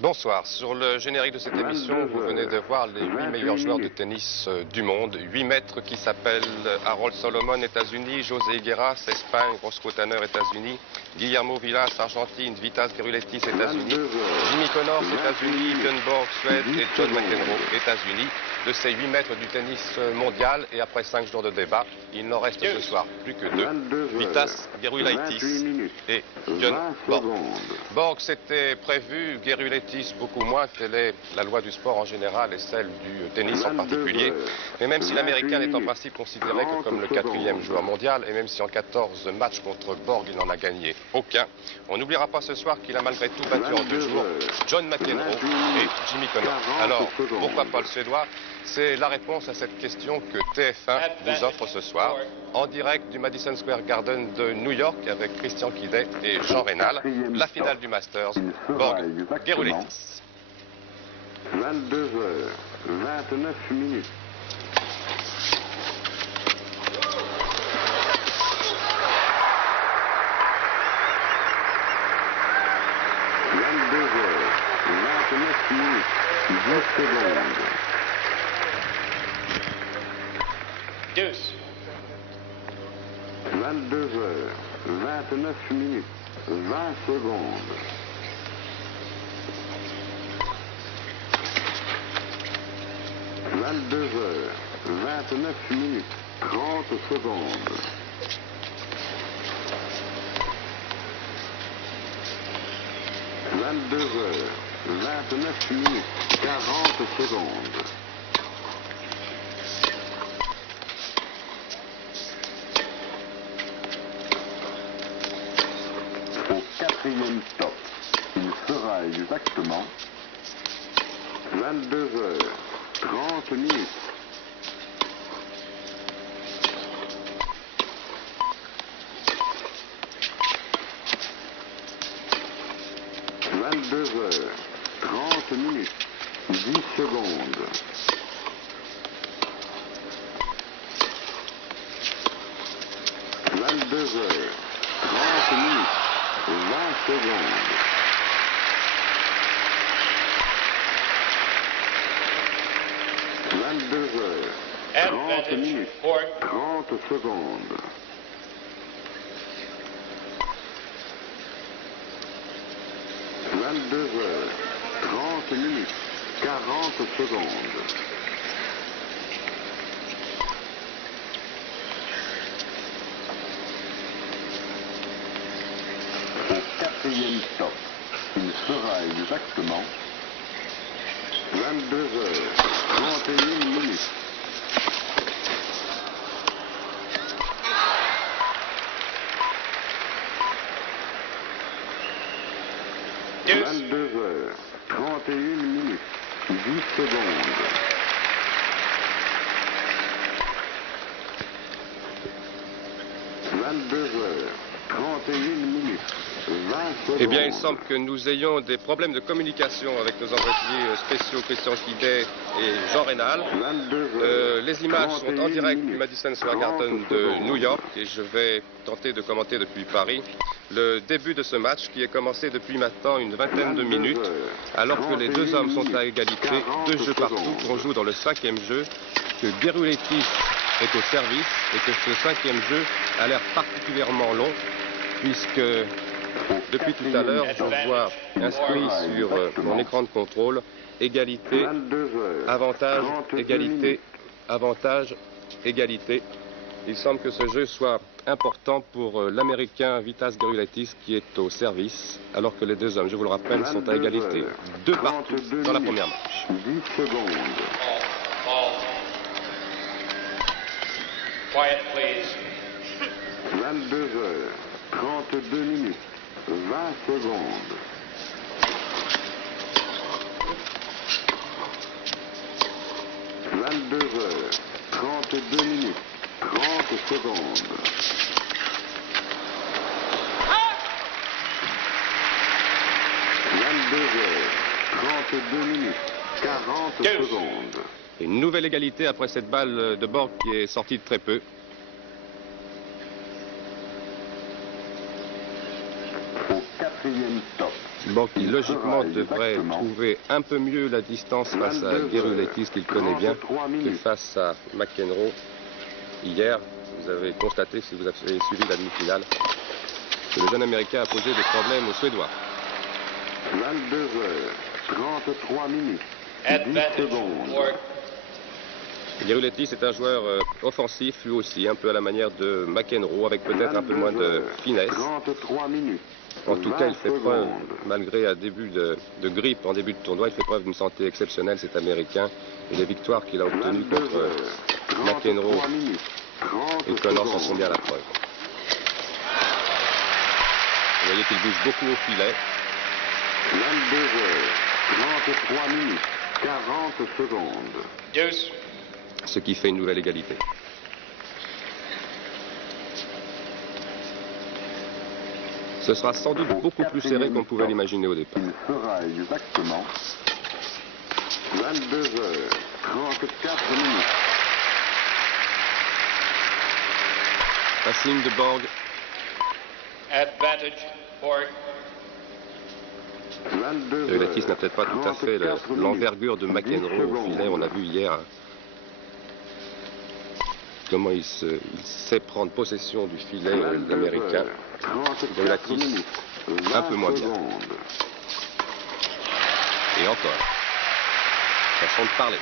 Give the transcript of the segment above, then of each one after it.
Bonsoir. Sur le générique de cette émission, vous venez de voir les 8 meilleurs joueurs de tennis du monde. 8 maîtres qui s'appellent Harold Solomon, États-Unis, José Higueras, Espagne, Roscoe Tanner, États-Unis, Guillermo Vilas, Argentine, Vitas Gerulaitis, États-Unis, Jimmy Connors, États-Unis, Björn Borg, Suède et John McEnroe, États-Unis. De ces 8 maîtres du tennis mondial, et après 5 jours de débat, il n'en reste ce soir plus que 2, Vitas Gerulaitis et Björn Borg. Borg, c'était prévu, Gerulaitis beaucoup moins, telle est la loi du sport en général et celle du tennis en particulier. Mais même si l'Américain est en principe considéré que comme le 4e joueur mondial, et même si en 14 matchs contre Borg, il n'en a gagné aucun, on n'oubliera pas ce soir qu'il a malgré tout battu en 2 jours John McEnroe et Jimmy Connors. Alors, pourquoi pas le Suédois? C'est la réponse à cette question que TF1 vous offre ce soir, en direct du Madison Square Garden de New York avec Christian Kidet et Jean Rénal, la finale du Masters, Borg-Gerulaitis. 22h29. 10 secondes. Deuce. 22h29, 20 secondes. 22h29, 30 secondes. 22h29, 40 secondes. 4e stop. Il sera exactement 22h30. 22h30, 10 secondes. 22h30, 20 secondes. 22h30, 30 secondes. 22h30, 40 secondes. 4e stop. Il sera exactement 22h31. 22h31, 10 secondes. 22h31, 20 secondes. Eh bien, il semble que nous ayons des problèmes de communication avec nos envoyés spéciaux Christian Kidet et Jean Rénal. Les images sont en direct du Madison Square Garden de New York et je vais tenter de commenter depuis Paris le début de ce match qui est commencé depuis maintenant une vingtaine de minutes, alors que les deux hommes sont à égalité, 2 jeux partout, qu'on joue dans le 5e jeu, que Gerulaitis est au service et que ce 5e jeu a l'air particulièrement long, puisque depuis tout à l'heure, je vois inscrit sur mon écran de contrôle égalité, avantage, égalité, avantage, égalité. Il semble que ce jeu soit important pour l'Américain Vitas Gerulaitis qui est au service, alors que les deux hommes, je vous le rappelle, sont à égalité. 2 partout dans la première manche. 10 secondes. Quiet, please. 22h32, 20 secondes. 22h32, 30 secondes. 22h32, 40 secondes. Et une nouvelle égalité après cette balle de Borg qui est sortie de très peu. Au 4e stop. Borg qui logiquement devrait trouver un peu mieux la distance face à Gerulaitis qu'il connaît bien que face à McEnroe. Hier, vous avez constaté, si vous avez suivi la demi-finale, que le jeune Américain a posé des problèmes aux Suédois. 33 minutes, 10 secondes. Gerulaitis est un joueur offensif, lui aussi, un peu à la manière de McEnroe, avec peut-être un peu moins de finesse. 33 minutes. En tout cas, il fait preuve, malgré un début de grippe en début de tournoi, il fait preuve d'une santé exceptionnelle, cet Américain. Et les victoires qu'il a obtenues contre McEnroe et Connors en sont bien la preuve. Vous voyez qu'il bouge beaucoup au filet. 33 minutes, 40 secondes. Deuce. Ce qui fait une nouvelle égalité. Ce sera sans doute beaucoup plus serré qu'on pouvait l'imaginer au départ. Il sera exactement 22h34 minutes. Passing de Borg. Advantage. Borg. Gerulaitis n'a peut-être pas tout à fait l'envergure de McEnroe au filet. On a vu hier comment il sait prendre possession du filet, l'Américain. Gerulaitis un peu moins bien. Et encore. Façon de parler.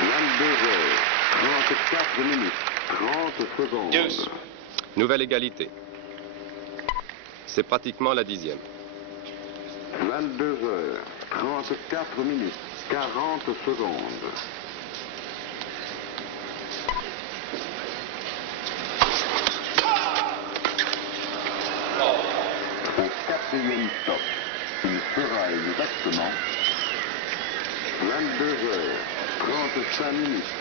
22h34 minutes, 30 secondes. Deuce. Nouvelle égalité. C'est pratiquement la 10e. 22h34 minutes, 40 secondes. Au quatrième stop, il sera exactement 22h35 minutes.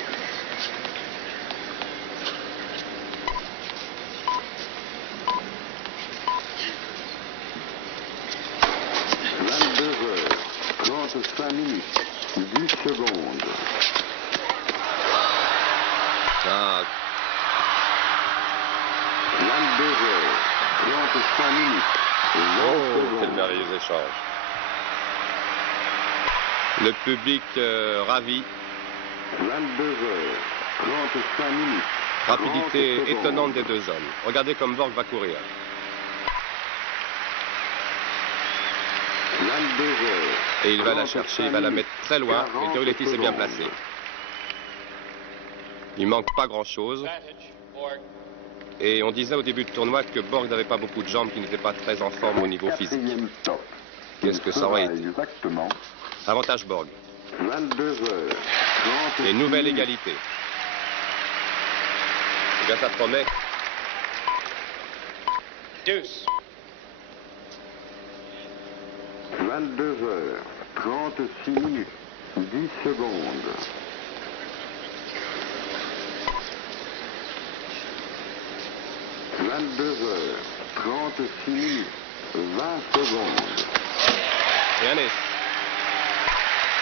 Minutes, 10 secondes. Ah. 22h35 minutes. Oh, quel merveilleux échange. Le public ravi. 22h35 minutes. Rapidité étonnante des deux hommes. Regardez comme Borg va courir. 22h. Et il va la chercher, il va la mettre très loin. Et Gerulaitis est bien placé. Il manque pas grand-chose. Advantage. Borg. Et on disait au début du tournoi que Borg n'avait pas beaucoup de jambes, qu'il n'était pas très en forme au niveau physique. Quatrième stop. Qu'est-ce que ça aurait été? Exactement. Avantage Borg. 22h30. Et nouvelle égalité. Eh bien, ça promet. Deuce. 22h36 minutes, 10 secondes. « 22h36 minutes, 20 secondes. » Et un ace.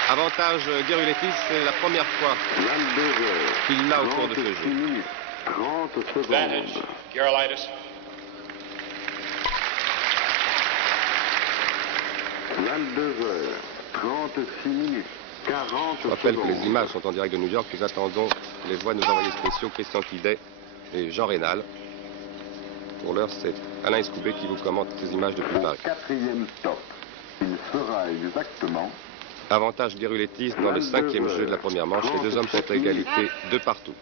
Avantage Gerulaitis, c'est la première fois 22h qu'il l'a au cours de ce jeu. minutes, 30 Advantage. secondes. Gerulaitis. 22h36 minutes, 40 Je rappelle que secondes. les images sont en direct de New York. Nous attendons les voix de nos envoyés spéciaux, Christian Quidet et Jean Rénal. Pour l'heure, c'est Alain Escoubet qui vous commente ces images depuis Paris. Quatrième stop. Il sera exactement Avantage Gerulaitis dans le 5e jeu de la première manche. Les deux hommes sont à égalité de partout.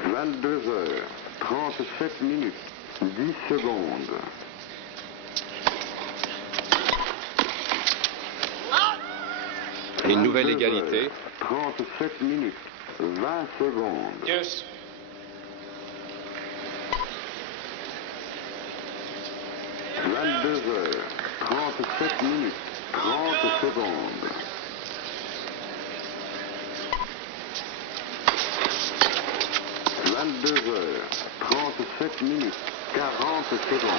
« 22h37 minutes, 10 secondes. » Et une nouvelle égalité. 37 minutes, 20 secondes. Deuce. 22h37 minutes, 30 secondes. 22h37 minutes, 40 secondes.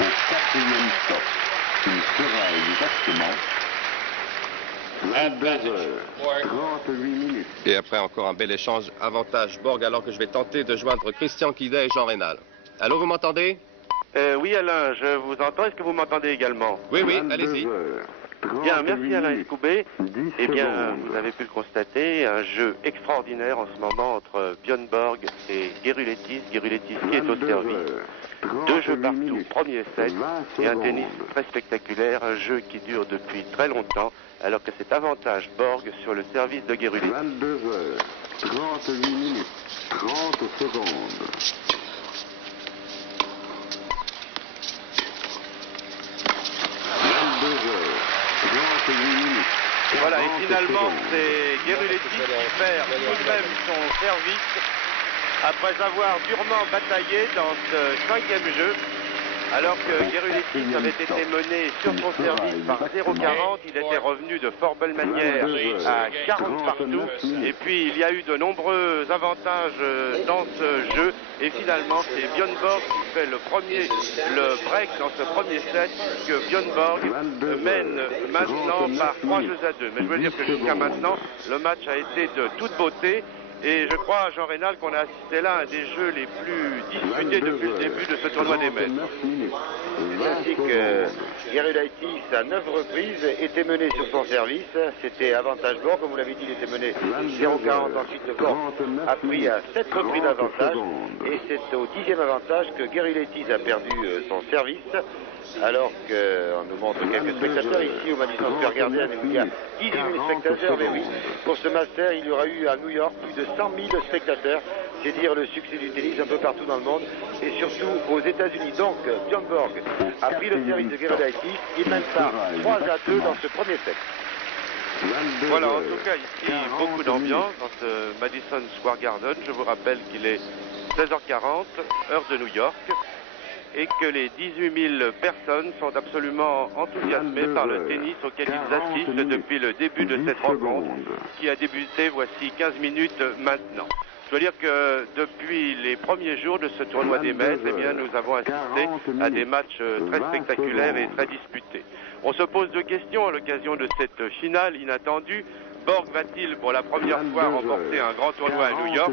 Au quatrième stop, Il fera exactement 22 Advantage. heures, Borg. 38 minutes. Et après encore un bel échange, avantage Borg, alors que je vais tenter de joindre Christian Quidet et Jean Rénal. Allô, vous m'entendez? Oui, Alain, je vous entends. Est-ce que vous m'entendez également? Oui, 22 allez-y. heures, Bien, 38 merci Alain minutes. Escoubet. 10 Eh bien, secondes. vous avez pu le constater, un jeu extraordinaire en ce moment entre Björn Borg et Geruletis. Geruletis qui est au 22 service. heures, 2 jeux 38 partout, minutes. premier set, 20 et un tennis secondes. très spectaculaire, un jeu qui dure depuis très longtemps, alors que c'est avantage Borg sur le service de Geruletis. 22 heures, 38 minutes, 30 secondes. 22 heures, 38 minutes. Voilà, et 40 finalement, secondes. c'est Geruletis qui perd tout de même son service après avoir durement bataillé dans ce 5e jeu. Alors que Geruletis avait été mené sur son service par 0,40, il était revenu de fort belle manière à 40 partout. Et puis il y a eu de nombreux avantages dans ce jeu. Et finalement, c'est Björn Borg qui fait le break dans ce premier set, que Björn Borg mène maintenant par 3 jeux à 2. Mais je veux dire que jusqu'à maintenant, le match a été de toute beauté. Et je crois, Jean Rénal, qu'on a assisté là à un des jeux les plus disputés depuis le début de ce tournoi des maîtres. C'est ainsi que Geruletis, à 9 reprises, était mené sur son service. C'était avantage Borg, comme vous l'avez dit, il était mené 0,40. Ensuite, le Borg a pris à 7 reprises d'avantage. Et c'est au 10e avantage que Geruletis a perdu son service. Alors qu'on nous montre quelques spectateurs ici au Madison Square Garden, où il y a 18 000 spectateurs, mais oui, pour ce Master, il y aura eu à New York plus de 100 000 spectateurs. C'est dire le succès du tennis un peu partout dans le monde, et surtout aux États-Unis. Donc, Björn Borg a pris le service de Geruletis, il mène par 3-2 dans ce premier set. Voilà, en tout cas, ici, beaucoup d'ambiance dans ce Madison Square Garden. Je vous rappelle qu'il est 16h40, heure de New York, et que les 18 000 personnes sont absolument enthousiasmées par le tennis auquel ils assistent depuis le début de cette rencontre, qui a débuté voici 15 minutes maintenant. Je veux dire que depuis les premiers jours de ce tournoi des maîtres, eh bien, nous avons assisté à des matchs très spectaculaires et très disputés. On se pose deux questions à l'occasion de cette finale inattendue. Borg va-t-il pour la première fois remporter un grand tournoi à New York?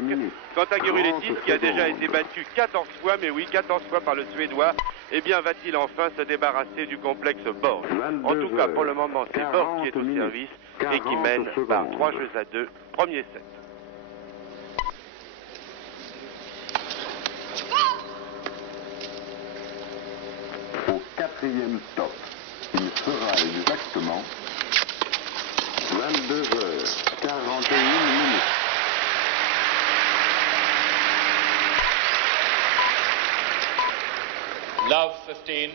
Quant à Geruletis, qui a déjà été battu 14 fois, mais oui, 14 fois par le Suédois, eh bien, va-t-il enfin se débarrasser du complexe Borg? En tout cas, pour le moment, c'est Borg qui est au service et qui mène par 3 jeux à 2, premier set. Au 4e stop, il fera exactement 22 heures, 41 minutes. Love 15.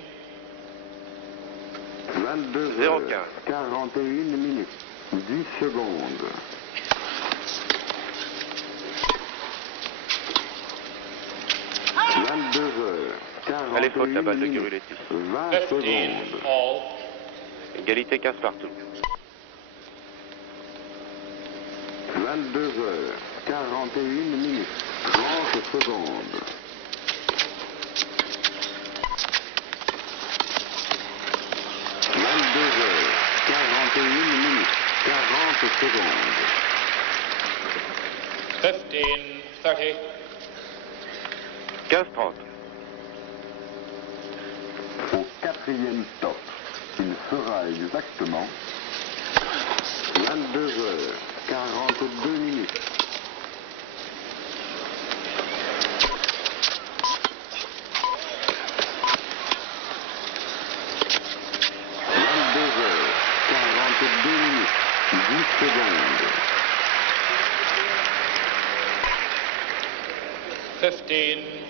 22 heures, 41 minutes, 10 secondes. Elle est faute, la balle de Geruletis. 20 15 secondes. all. Égalité 15 partout. 22 heures, 41 minutes, 30 secondes. 22 heures, 41 minutes, 40 secondes. 15 30. 15-30. Au 4e stop, il fera exactement 22 heures, 42 minutes. 22 heures, 42 minutes, 10 secondes. 15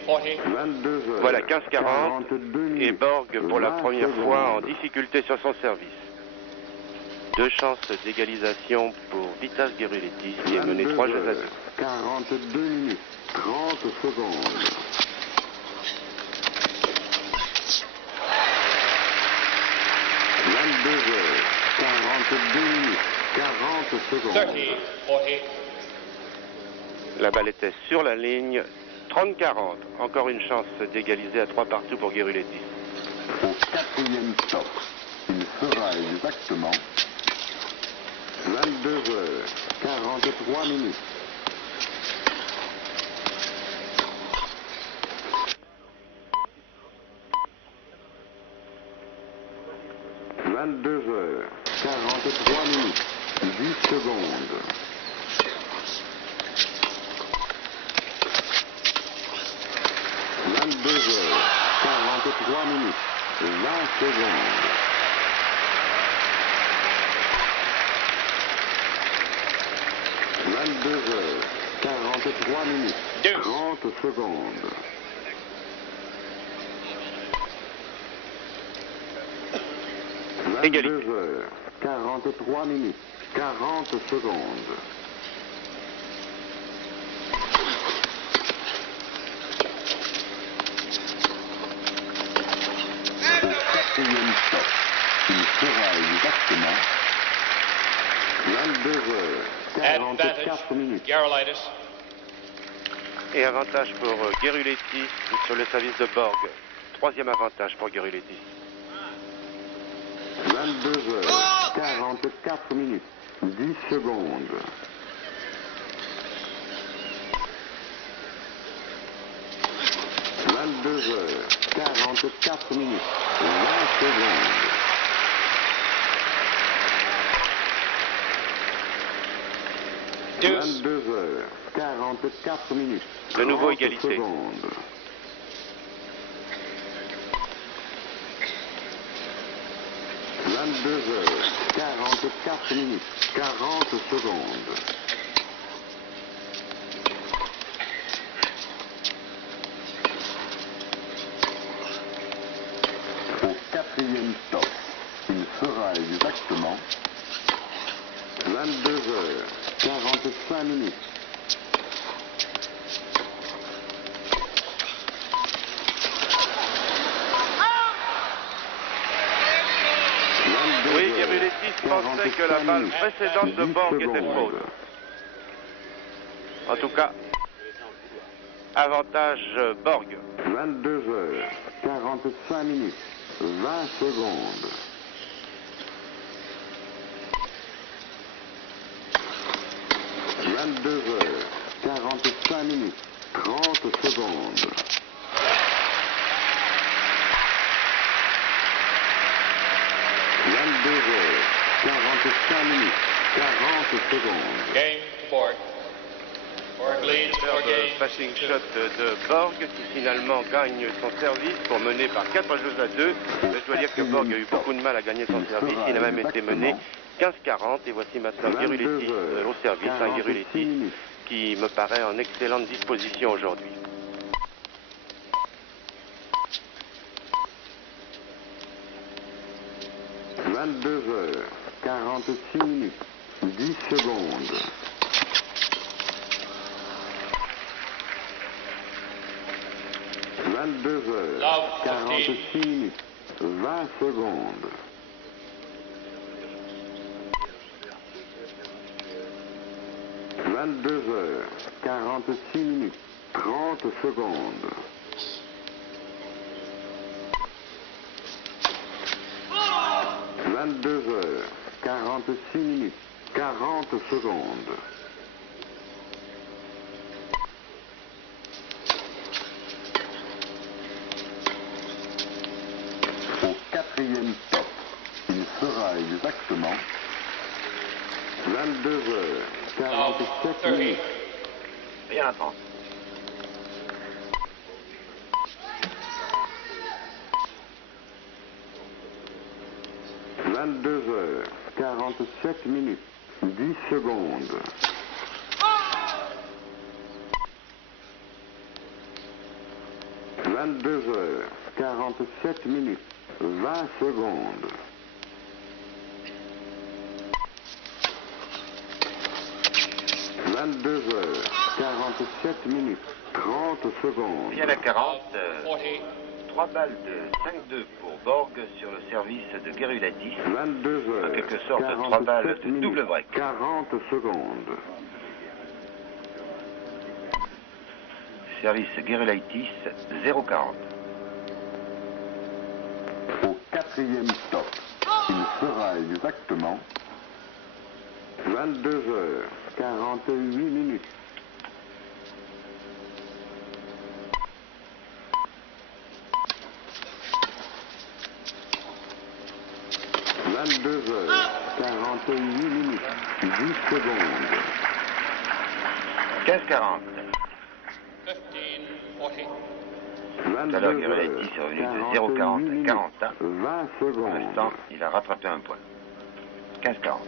40. 22 heures, Voilà, 15-40. 42 minutes, Et Borg, pour la 20 première secondes. fois, en difficulté sur son service. 2 chances d'égalisation pour Vitas Geruletis, qui est mené 3 jeux à 2. 42 minutes, 30 secondes. 22 heures, 42 minutes, 40 secondes. 30 40. La balle était sur la ligne. 30-40. Encore une chance d'égaliser à 3 partout pour Geruletis. Au 4e stop, il fera exactement 22h43. 22h43, 10 secondes. 22h43, 20 secondes. 22h43, 30 secondes. 22h43, 40 secondes. 4e stop, il fera exactement 22h44. Gerulaitis. Et avantage pour Gerulaitis sur le service de Borg. 3e avantage pour Gerulaitis. 22h44, 10 secondes. 22h44, 20 secondes. 22h44, de nouveau égalité. Secondes. 22h44, 40 secondes. 4e stop, il fera exactement 22h45. 22h, oui, Gerulaitis pensait que la balle précédente de Borg était fausse. En tout cas, avantage Borg. 22h45, 20 secondes. 22h45, 30 secondes. 22h45, 40 secondes. Game to Borg. Borg leads 4 Le games. passing shot de Borg qui finalement gagne son service pour mener par 4 jeux à 2. Mais je dois dire que Borg a eu beaucoup de mal à gagner son service. Il a même été mené 15-40. Et voici maintenant Gerulaitis au service. Un Gerulaitis qui me paraît en excellente disposition aujourd'hui. 22h46, 10 secondes. 22h46, 20 secondes. 22h46, 30 secondes. 22h46, 40 secondes. 4e stop, il fera exactement 22h47. Rien à prendre. 22h47, 10 secondes. 22h47, 20 secondes. 22h47, 30 secondes. Bien à 40, 40. 3 balles de 5-2 pour Borg sur le service de Gerulaitis. 22h, En quelque sorte, 3 balles de double break. 40 secondes. Service Gerulaitis, 0,40. Au 4e stop, Il sera exactement 22h48. 22h48, 10 secondes. 15:40. 15:40. Tout à l'heure, Gerulaitis est revenu de 0,40 à 41. 20 Pour secondes. l'instant, il a rattrapé un point. 15:40.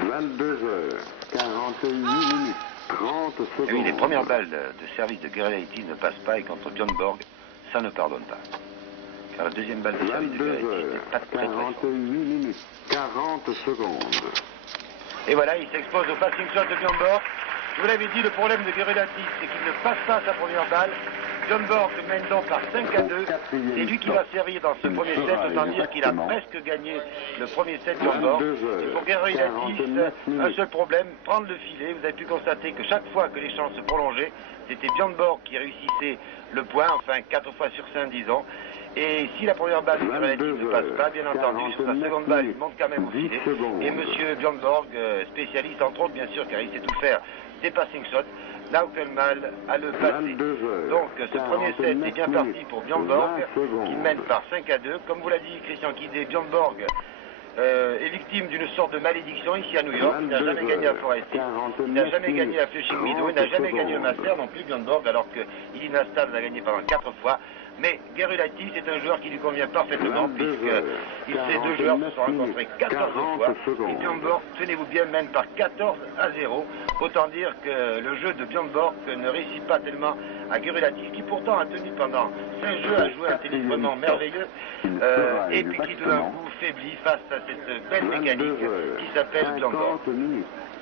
22h48, 30 secondes. Et oui, les premières balles de service de Gerulaitis ne passent pas et contre Björn Borg, ça ne pardonne pas. Car la deuxième balle de service de Gerulaitis n'est pas très forte. 22h48, 40 secondes. Et voilà, il s'expose au passing shot de Björn Borg. Je vous l'avais dit, le problème de Gerulaitis, c'est qu'il ne passe pas sa première balle. Björn Borg mène donc par 5-2. C'est lui qui va servir dans ce premier set, autant dire qu'il a presque gagné le premier set Björn Borg. Et pour Gerulaitis, un seul problème, prendre le filet. Vous avez pu constater que chaque fois que l'échange se prolongeait, c'était Björn Borg qui réussissait le point, enfin 4 fois sur 5, disons. Et si la première balle de Gerulaitis ne passe pas, bien entendu, sur la seconde balle, il monte quand même au filet. Et monsieur Björn Borg, spécialiste entre autres, bien sûr, car il sait tout faire, des passing shots, n'a aucun mal à le passer. Donc ce premier set est bien parti pour Björn Borg, qui mène par 5-2. Comme vous l'a dit Christian Kidé, Björn Borg est victime d'une sorte de malédiction ici à New York. Il n'a jamais gagné à Forest Hill, il n'a jamais gagné à Flushing Meadows, il n'a jamais gagné un Master non plus, Björn Borg, alors que Elina Stahl l'a gagné pendant 4 fois. Mais Gerulaitis est un joueur qui lui convient parfaitement, puisque ces deux joueurs se sont rencontrés 14 fois. Et Björn Borg, tenez-vous bien, mène par 14-0. Autant dire que le jeu de Björn Borg ne réussit pas tellement à Gerulaitis, qui pourtant a tenu pendant 5 jeux à jouer un tennis vraiment merveilleux, et puis qui tout d'un coup faiblit face à cette belle mécanique qui s'appelle Björn Borg.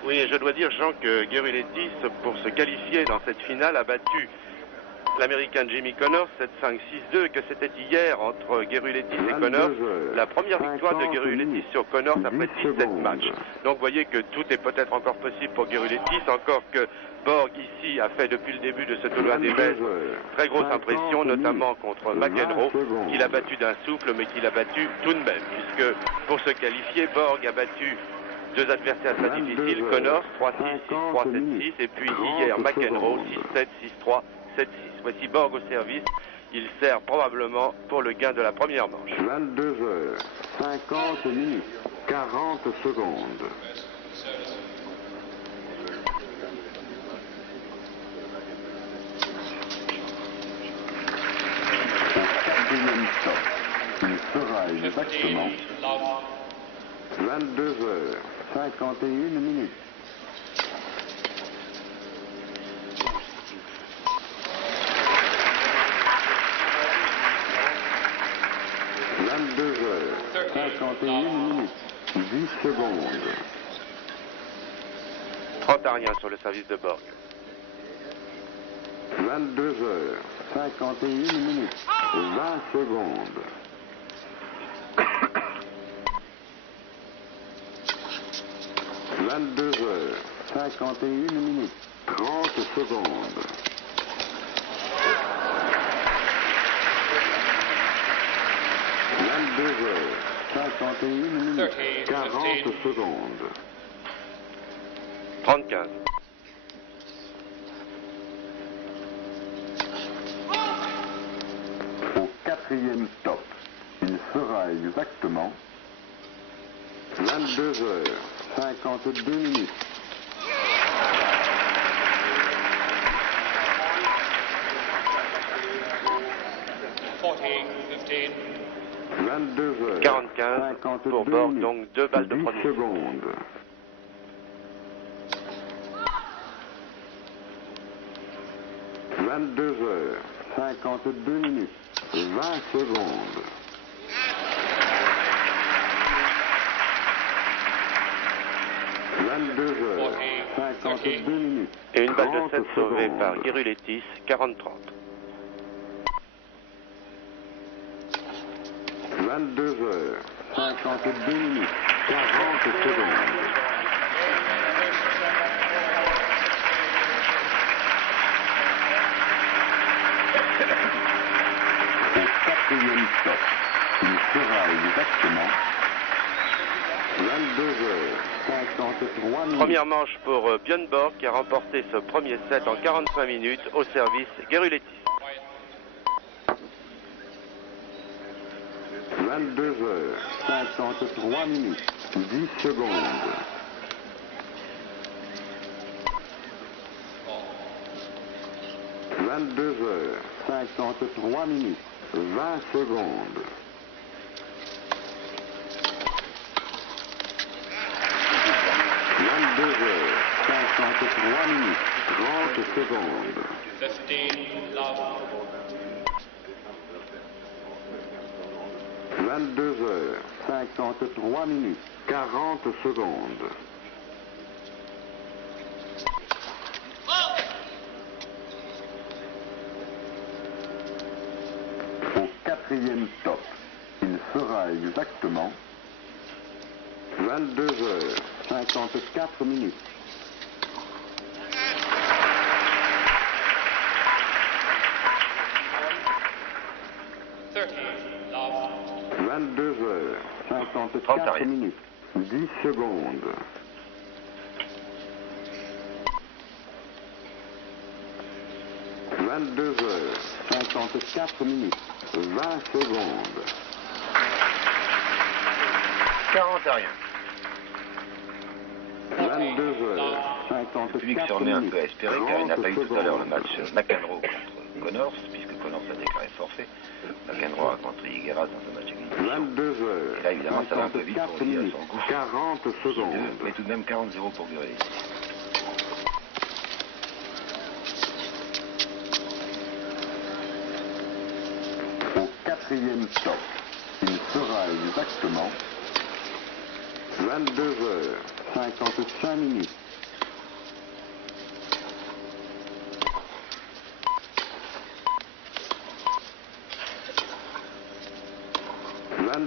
Oui, et je dois dire, Jean, que Gerulaitis, pour se qualifier dans cette finale, a battu l'Américain Jimmy Connors 7-5-6-2, que c'était hier entre Gerulaitis et Connors, la première victoire de Gerulaitis sur Connors après 17 matchs. Donc vous voyez que tout est peut-être encore possible pour Gerulaitis, encore que Borg ici a fait depuis le début de ce tournoi des maîtres très grosse impression, notamment contre McEnroe, qu'il a battu d'un souffle, mais qu'il a battu tout de même, puisque pour se qualifier, Borg a battu deux adversaires très difficiles, Connors 3-6, 6-3, 7-6, et puis hier McEnroe 6-7, 6-3, 7-6. Voici Borg au service, il sert probablement pour le gain de la première manche. 22h50, 40 secondes. Au quatrième stop, il sera exactement 22h51. 22h51, 10 secondes. 30-1 sur le service de Borg. 22h51, 20 secondes. 22h51, 30 secondes. 22h51, 40 secondes. 30-15. Au quatrième stop, il sera exactement 22h52. 45 pour Borg, donc 2 balles de premier. Secondes. 22h52, 20 secondes. 22h52. Et une balle de 7 sauvée par Gerulaitis, 40-30. 22h52, 40 secondes. Au quatrième stop, sera exactement 22h53 minutes. Première manche pour Björn Borg qui a remporté ce premier set en 45 minutes au service Gerulaitis. 22h53 minutes, 10 secondes. 22h53 minutes, 20 secondes. 22h53 minutes, 30 secondes. 15 love. 22h53 minutes, 40 secondes. 4e stop, il sera exactement 22h54 minutes. 22h54 minutes, 10 secondes. 22h54 minutes, 20 secondes. 40 à rien. 22h54 Le public se remet un peu à espérer car il n'a pas eu tout à l'heure le match McEnroe contre Connors, puisque Connors a déclaré forfait. McEnroe a contre Higueras dans un match égalité. 22h. Et là, évidemment, ça va un peu vite pour lui à son goût. 40 secondes. Mais tout de même 40-0 pour Gerulaitis. Au 4e stop, il sera exactement 22h55 minutes.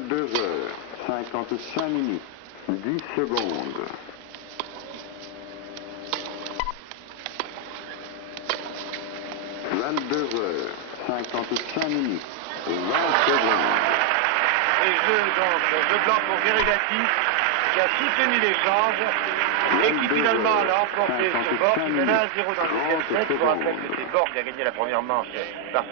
22h55 minutes, 10 secondes. 22h55 minutes, 20 secondes. Et jeu blanc pour Gerulaitis qui a soutenu l'échange et qui finalement l'a emporté sur Borg qui mène 1-0 dans le deuxième set. Je vous rappelle que c'est Borg qui a gagné la première manche par 6-2.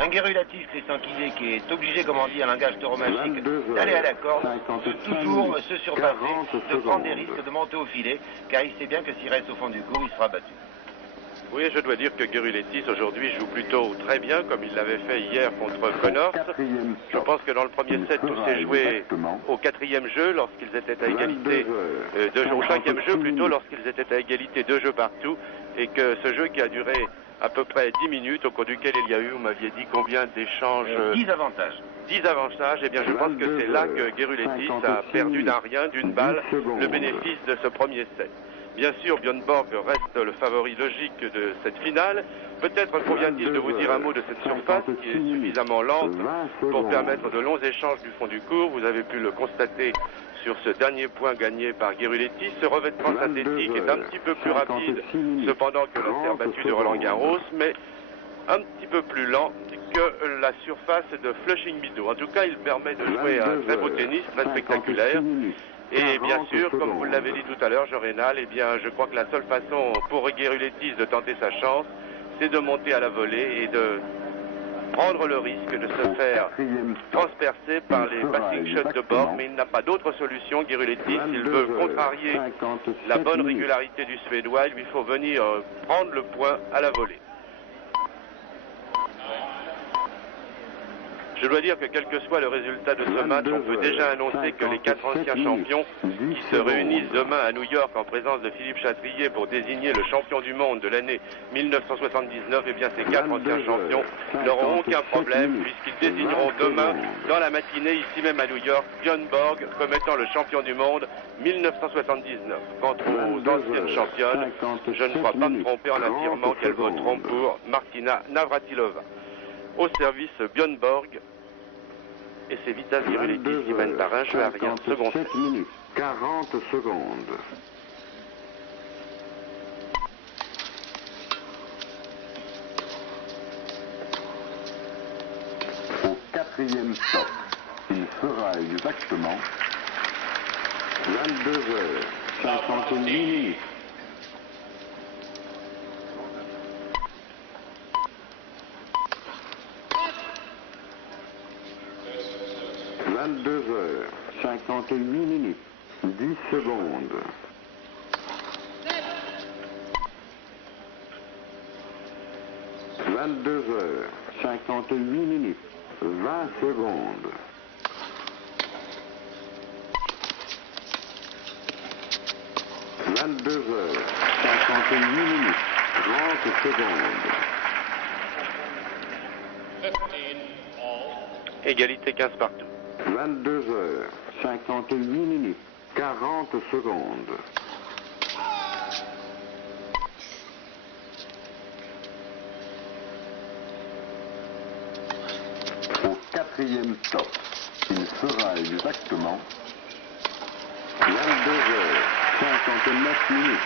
Un Gerulaitis, Christian Quillet, qui est obligé, comme on dit, un langage tauromachique, d'aller à la corde, de toujours se surpasser, de prendre des risques, de monter au filet, car il sait bien que s'il reste au fond du court, il sera battu. Oui, je dois dire que Gerulaitis aujourd'hui joue plutôt très bien, comme il l'avait fait hier contre Connors. Je pense que dans le premier set, tout s'est joué au 4e jeu, lorsqu'ils étaient à égalité, au 5e jeu plutôt, lorsqu'ils étaient à égalité 2 jeux partout, et que ce jeu qui a duré à peu près 10 minutes, au cours duquel il y a eu, vous m'aviez dit combien d'échanges 10 avantages. 10 avantages, eh bien je pense que c'est là que Gerulaitis a perdu d'un rien, d'une balle, le bénéfice de ce premier set. Bien sûr, Björn Borg reste le favori logique de cette finale. Peut-être convient-il de vous dire un mot de cette surface qui est suffisamment lente pour permettre de longs échanges du fond du court. Vous avez pu le constater sur ce dernier point gagné par Gerulaitis. Ce revêtement synthétique est un petit peu plus rapide, cependant que la terre battue de Roland Garros, mais un petit peu plus lent que la surface de Flushing Meadows. En tout cas, il permet de jouer un très beau tennis, très spectaculaire. Et bien sûr, comme vous l'avez dit tout à l'heure, Jorénal, eh bien, je crois que la seule façon pour Gerulaitis de tenter sa chance, c'est de monter à la volée et de prendre le risque de se faire transpercer par les passing shots de Borg. Mais il n'a pas d'autre solution, Gerulaitis. S'il veut contrarier la bonne régularité du Suédois, il lui faut venir prendre le point à la volée. Je dois dire que quel que soit le résultat de ce match, on peut déjà annoncer que les 4 anciens champions qui se réunissent demain à New York en présence de Philippe Chatrier pour désigner le champion du monde de l'année 1979, eh bien ces 4 anciens champions n'auront aucun problème puisqu'ils désigneront demain, dans la matinée, ici même à New York, Björn Borg comme étant le champion du monde 1979. Quant aux anciennes championnes, je ne crois pas me tromper en affirmant qu'elles voteront pour Martina Navratilova. Au service Björn Borg, et c'est Vitas Gerulaitis qui mène par un jeu à rien, second set. 7 minutes, 40 secondes. Au 4e stop, il sera exactement 22h58 minutes. 22h58 minutes, 10 secondes. 22h58 minutes, 20 secondes. 22h58 minutes, 30 secondes. 15 all. Égalité 15 partout. 22h58 minutes, 40 secondes. 4e stop, il sera exactement 22h59 minutes.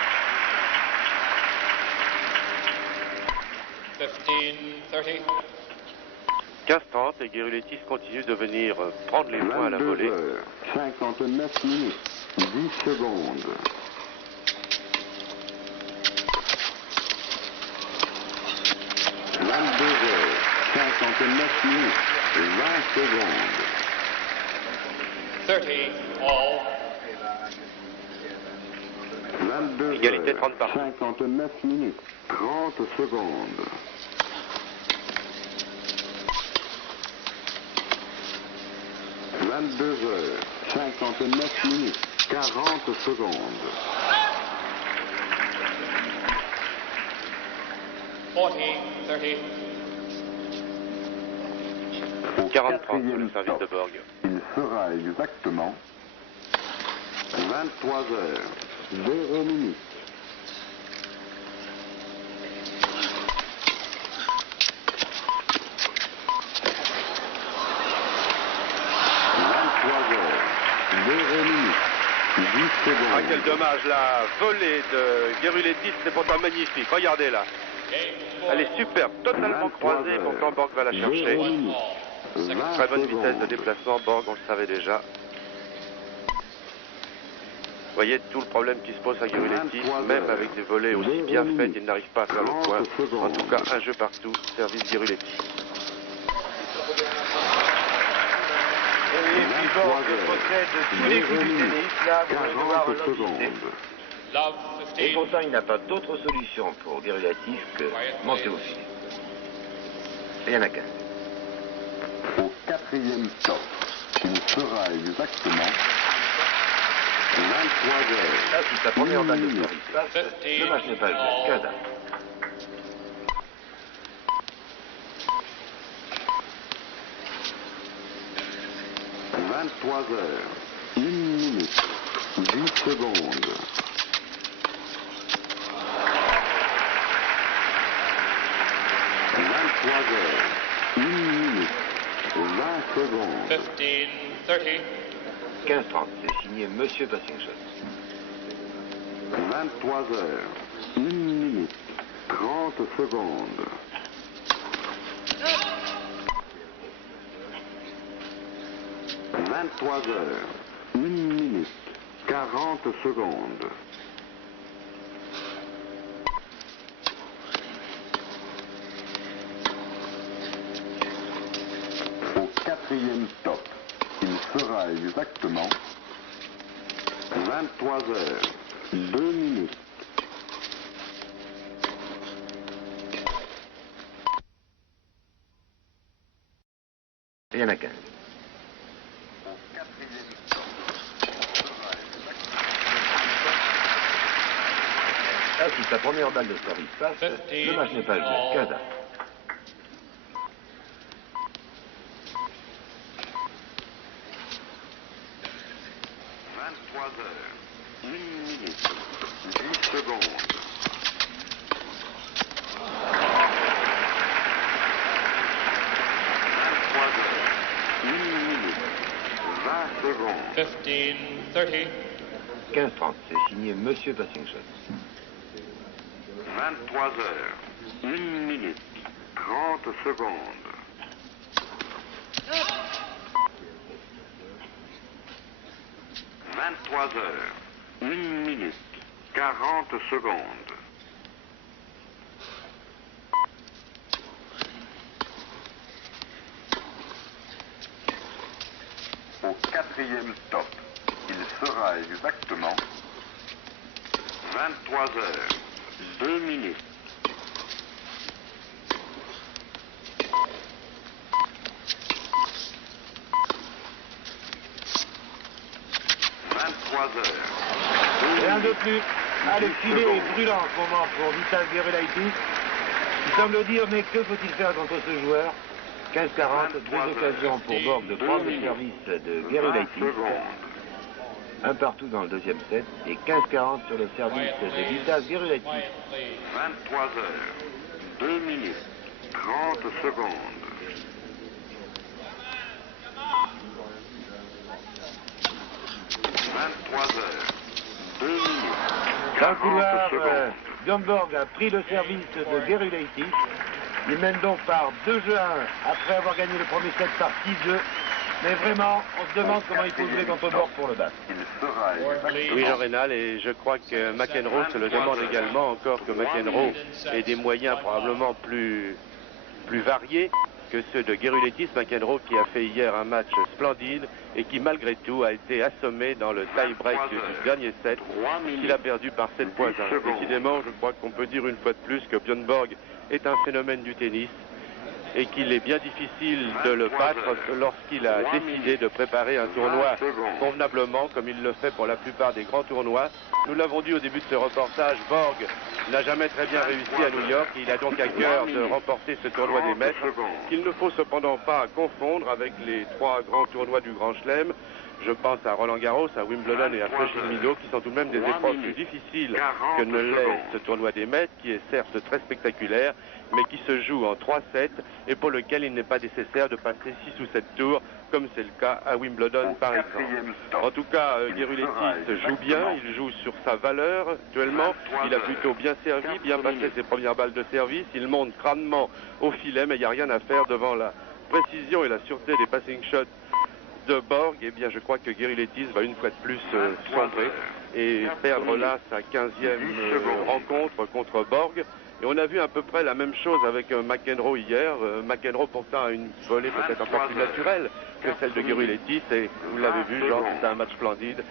15:30. 15-30 et Guérulétis continue de venir prendre les points à la volée. 22h59 minutes, 10 secondes. 22h59 minutes, 20 secondes. 30 all. 22h59 Égalité 30 partout. minutes, 30 secondes. 22h59 minutes, 40 secondes. 40:30. 40-30 sur le service de Borg. Il sera exactement 23h, 0 minutes. 10 secondes. Ah, quel dommage, la volée de Guérulétis, c'est pourtant magnifique. Regardez là. Elle est superbe, totalement croisée, pourtant Borg va la chercher. Très bonne vitesse de déplacement, Borg, on le savait déjà. Vous voyez tout le problème qui se pose à Guérulétis, même avec des volées aussi bien faites, il n'arrive pas à faire le point. En tout cas, un jeu partout, service Guérulétis. Et puis Borg possède tous les coups du tennis, là, vous allez devoir relancer. Love Et 15. pourtant, il n'a pas d'autre solution pour Guérulétis que monter au fil. Rien à casser. Au 4e stop, il sera exactement 23h. Là, si sa première balle de service passe, le match n'est pas joué. 15 à 23h, 1 minute, 10 secondes. 23h, 1 minute, 20 secondes. 15:30. 15-30, c'est signé Monsieur Passington. 23h, 1 minute, 30 secondes. 23h, 1 minute, 40 secondes. 4e stop, il sera exactement 23h, 2 minutes. Rien à 15. Là, si sa première balle de service passe, le match n'est pas joué. 15 à 23h, 1 minute, 10 secondes. 23h, 1 minute, 20 secondes. 15:30. 15-30, c'est signé Monsieur Passington. 23h, 1 minute, 30 secondes. 23 heures, 1 minute, 40 secondes. Au quatrième stop, il sera exactement 23 heures, 2 minutes. Rien de plus. Ah, le filet est brûlant en ce moment pour Vitas Gerulaitis. Il semble dire, mais que faut-il faire contre ce joueur? 15-40, deux occasions pour Borg de prendre le service de Gerulaitis. Un partout dans le deuxième set et 15-40 sur le service de Vitas Gerulaitis. 23 heures, 2 minutes, 30 secondes. Dans le couloir, Björn Borg a pris le service de Gerulaitis. Il mène donc par 2 jeux à 1 après avoir gagné le premier set par 6-2. Mais vraiment, on se demande comment il faut jouer contre Borg pour le battre. Oui, Jean Rénal, et je crois que McEnroe se le demande également, encore que McEnroe ait des moyens probablement plus variés que ceux de Gerulaitis. McEnroe qui a fait hier un match splendide et qui malgré tout a été assommé dans le tie-break du dernier set, qu'il a perdu par 7 points à 1. Décidément, je crois qu'on peut dire une fois de plus que Björn Borg est un phénomène du tennis et qu'il est bien difficile de le battre lorsqu'il a décidé de préparer un tournoi convenablement, comme il le fait pour la plupart des grands tournois. Nous l'avons dit au début de ce reportage, Borg n'a jamais très bien réussi à New York. Il a donc à cœur de remporter ce tournoi des maîtres, qu'il ne faut cependant pas confondre avec les 3 grands tournois du Grand Chelem. Je pense à Roland Garros, à Wimbledon et à Flushing Meadows, qui sont tout de même des épreuves plus difficiles que ne l'est ce tournoi des maîtres, qui est certes très spectaculaire, mais qui se joue en 3-7 et pour lequel il n'est pas nécessaire de passer 6 ou 7 tours, comme c'est le cas à Wimbledon par exemple. En tout cas, Gerulaitis joue bien, il joue sur sa valeur actuellement, il a plutôt bien servi, bien passé ses premières balles de service, il monte crânement au filet, mais il n'y a rien à faire devant la précision et la sûreté des passing shots de Borg. Eh bien, je crois que Gerulaitis va une fois de plus sombrer et perdre là sa 15e rencontre contre Borg. Et on a vu à peu près la même chose avec McEnroe hier. McEnroe pourtant a une volée peut-être encore plus naturelle que celle de Gerulaitis. Et vous l'avez vu, Jean, c'était un match splendide.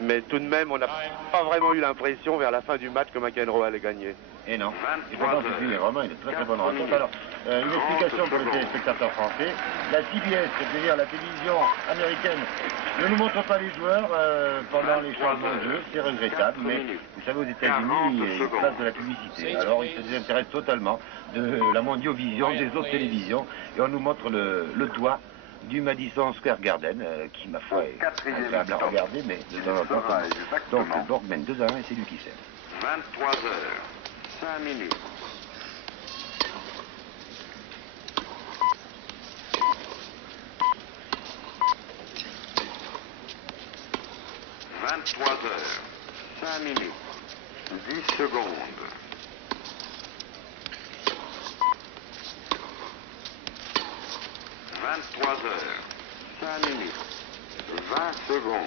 Mais tout de même, on n'a pas vraiment eu l'impression vers la fin du match que McEnroe allait gagner. Et non. Et pourtant, c'est vraiment une très très bonne rencontre. Alors, une explication pour les téléspectateurs français. La CBS, c'est-à-dire la télévision américaine, ne nous montre pas les joueurs pendant les changements de jeu. C'est regrettable, mais vous savez, aux États-Unis, ils passent de la publicité. Alors, ils se désintéressent totalement de la mondiovision, des autres télévisions, et on nous montre le toit du Madison Square Garden, qui, ma foi, est agréable à regarder, mais de temps en temps. Donc, Borg mène 2-1 et c'est lui qui sert. 23 heures, 5 minutes. Heures, 5 minutes, 10 secondes. 23 heures, 5 minutes, 20 secondes.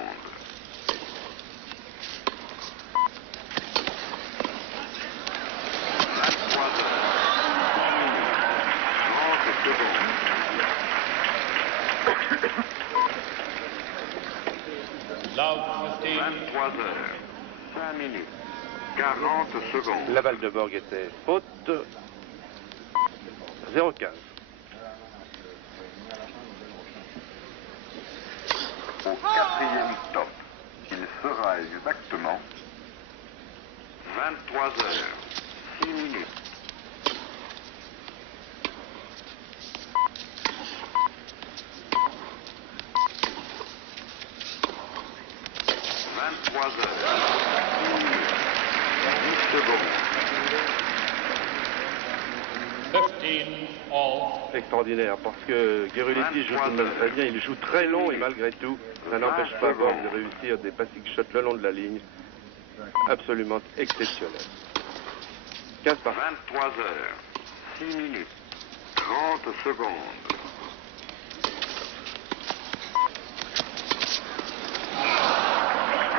23 heures, 30 secondes. Love 15. 23 heures, 5 minutes, 40 secondes. La balle de Borg était haute. 0,15. Au 4e stop, il sera exactement 23 heures, 6 minutes. 23 heures, 10 secondes. 15 all. C'est extraordinaire parce que Gerulaitis joue tout de même très bien. Il joue très long et malgré tout, ça n'empêche pas Borg de réussir des passing shots le long de la ligne. Absolument exceptionnel. 15 par 23 heures, 6 minutes, 30 secondes. 23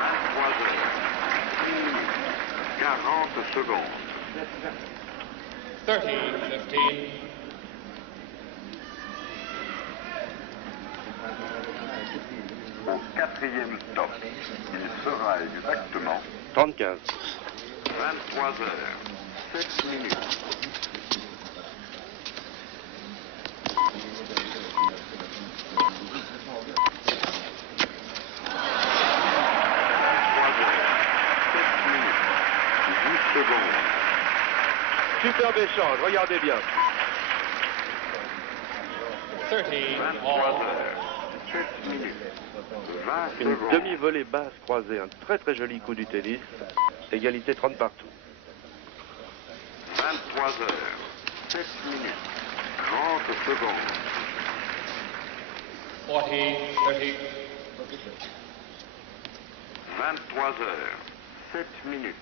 40 secondes. 30, 15. Au quatrième stop, il sera exactement 35. 23 heures, 7 minutes. Superbe échange, regardez bien. 30, 23 all. heures, 7 minutes. 20 Une secondes. demi-volée basse croisée, un très très joli coup du tennis. Égalité 30 partout. 23 heures, 7 minutes. 30 secondes. 40, 30. 23 heures, 7 minutes.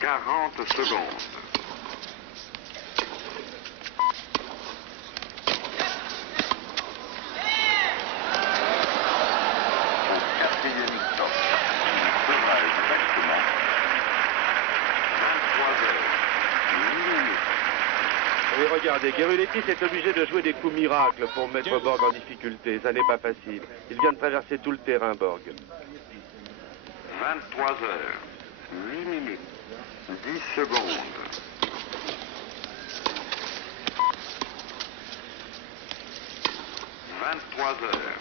40 secondes. Au quatrième stop, il sera exactement 23 heures, 8 minutes. Et regardez, Gerulaitis est obligé de jouer des coups miracles pour mettre Borg en difficulté. Ça n'est pas facile. Il vient de traverser tout le terrain, Borg. 23 heures, 8 minutes, 10 secondes. 23 heures,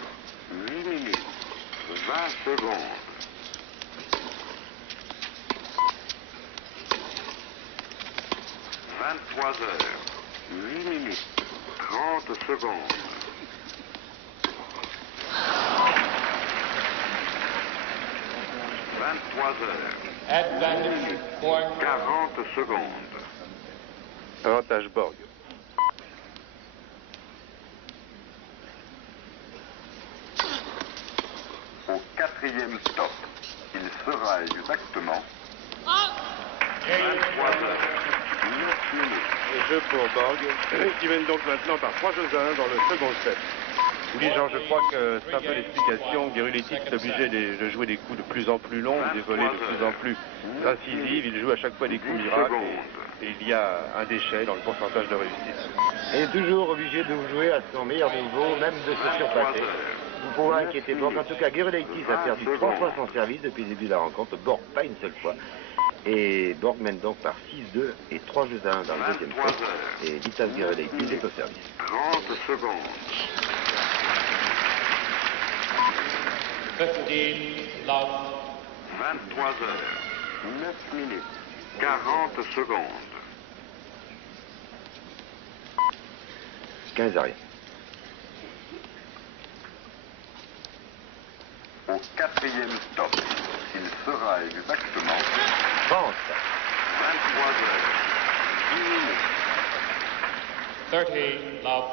8 minutes, 20 secondes. 23 heures, 8 minutes, 30 secondes. 23 heures, Advantage for 40 secondes. Avantage Borg. Au quatrième stop, il sera exactement 23 heures, 9 minutes. Et jeu pour Borg, qui mène donc maintenant par 3 jeux à 1 dans le second set. Oui, Jean, je crois que c'est un peu l'explication. Gerulaitis est obligé de jouer des coups de plus en plus longs, des volées de plus en plus incisives. Il joue à chaque fois des coups 10 miracles secondes. et il y a un déchet dans le pourcentage de réussite. Et toujours obligé de jouer à son meilleur niveau, même de se surpasser. Vous pouvez inquiéter Borg. En tout cas, Gerulaitis a perdu 3 fois son service depuis le début de la rencontre. Borg, pas une seule fois. Et Borg mène donc par 6-2 et 3 jeux à 1 dans le deuxième set. Et Vitas Gerulaitis est au service. 30 secondes. 15, love. 23 heures, 9 minutes, 40 secondes. 15 à rien. Au quatrième stop, il sera exactement 30. 23 heures, 10 minutes. 30, love.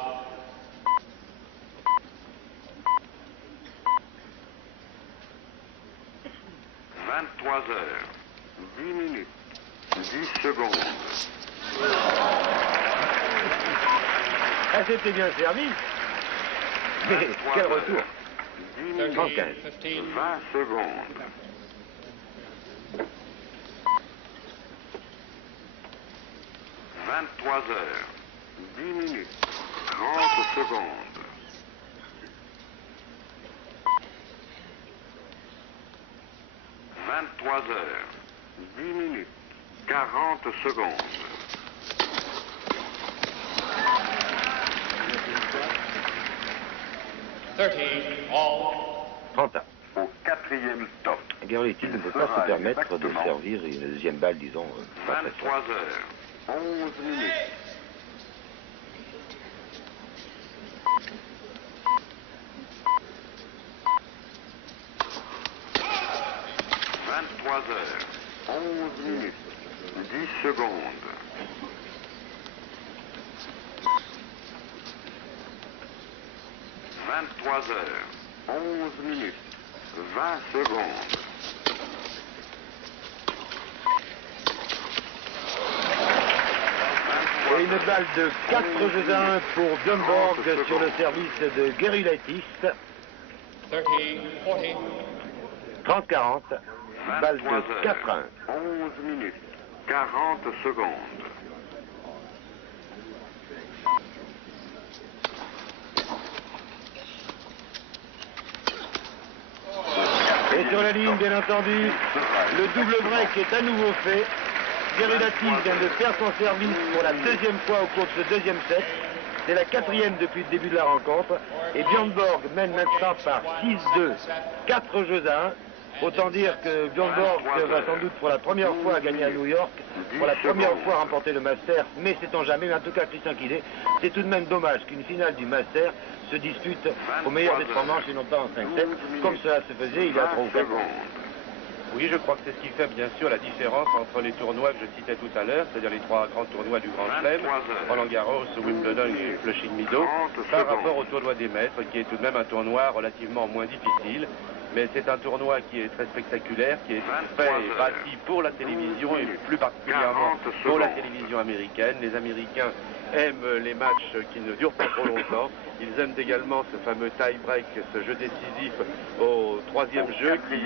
23 heures, 10 minutes, 10 secondes. Ah, c'était bien servi. Mais 23 quel heures, retour. 10 minutes, 30, 15. 15. 20 secondes. 23 heures, 10 minutes, 30 secondes. 23 heures, 10 minutes, 40 secondes. 30, all. 30 ans. Au quatrième stop, Gerulaitis ne peut pas se permettre de servir une deuxième balle, disons, pas très 23 forte. heures, 11 minutes. 23 heures, 11 minutes, 10 secondes. 23 heures, 11 minutes, 20 secondes. 23 Et une balle de 4 jeux à 1 pour Björn Borg sur le service de Gerulaitis. 30, 40. 30-40. Balle de 4 à 1. 11 minutes, 40 secondes. Et sur la ligne, bien entendu, le double break est à nouveau fait. Gerudaitis vient de faire son service pour la deuxième fois au cours de ce deuxième set. C'est la quatrième depuis le début de la rencontre. Et Björn Borg mène maintenant par 6-2, 4 jeux à 1. Autant dire que Björn Borg va sans doute pour la première fois gagner à New York, pour la première fois remporter le Master, mais sait-on jamais. Mais en tout cas, Christian Quillet, c'est tout de même dommage qu'une finale du Master se dispute au meilleur des 3 manches et non pas en 5-7, comme cela se faisait il y a 3 ou 4 ans. Oui, je crois que c'est ce qui fait bien sûr la différence entre les tournois que je citais tout à l'heure, c'est-à-dire les 3 grands tournois du Grand Chelem, Roland Garros, Wimbledon et Flushing Meadows, par rapport au tournoi des maîtres, qui est tout de même un tournoi relativement moins difficile. Mais c'est un tournoi qui est très spectaculaire, qui est fait et bâti pour la télévision et plus particulièrement pour la télévision américaine. Les Américains aiment les matchs qui ne durent pas trop longtemps. Ils aiment également ce fameux tie-break, ce jeu décisif au 3e jeu qui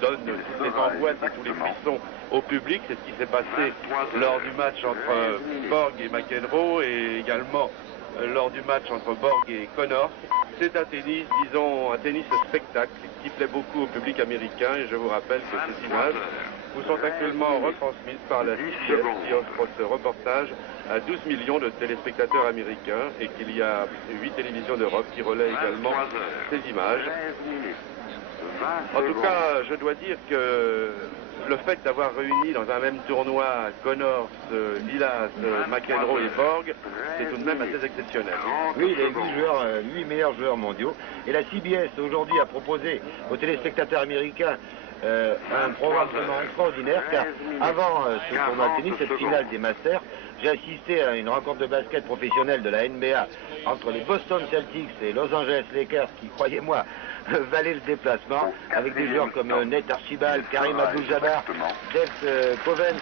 donne toutes les angoisses et tous les frissons au public. C'est ce qui s'est passé lors du match entre Borg et McEnroe et également lors du match entre Borg et Connors. C'est un tennis, disons, un tennis spectacle qui plaît beaucoup au public américain et je vous rappelle que ces images vous sont actuellement retransmises par la CBS qui offre ce reportage à 12 millions de téléspectateurs américains et qu'il y a 8 télévisions d'Europe qui relaient également ces images. En tout cas, je dois dire que le fait d'avoir réuni dans un même tournoi Connors, Vilas, McEnroe et Borg, c'est tout de même assez exceptionnel. Oui, les 8 meilleurs joueurs mondiaux. Et la CBS aujourd'hui a proposé aux téléspectateurs américains un programme vraiment extraordinaire, car avant ce tournoi de tennis, cette finale des Masters, j'ai assisté à une rencontre de basket professionnelle de la NBA entre les Boston Celtics et Los Angeles Lakers, qui, croyez-moi, valaient le déplacement, avec des joueurs comme Nate Archibald, Karim Abdul-Jabbar, Dave Coven,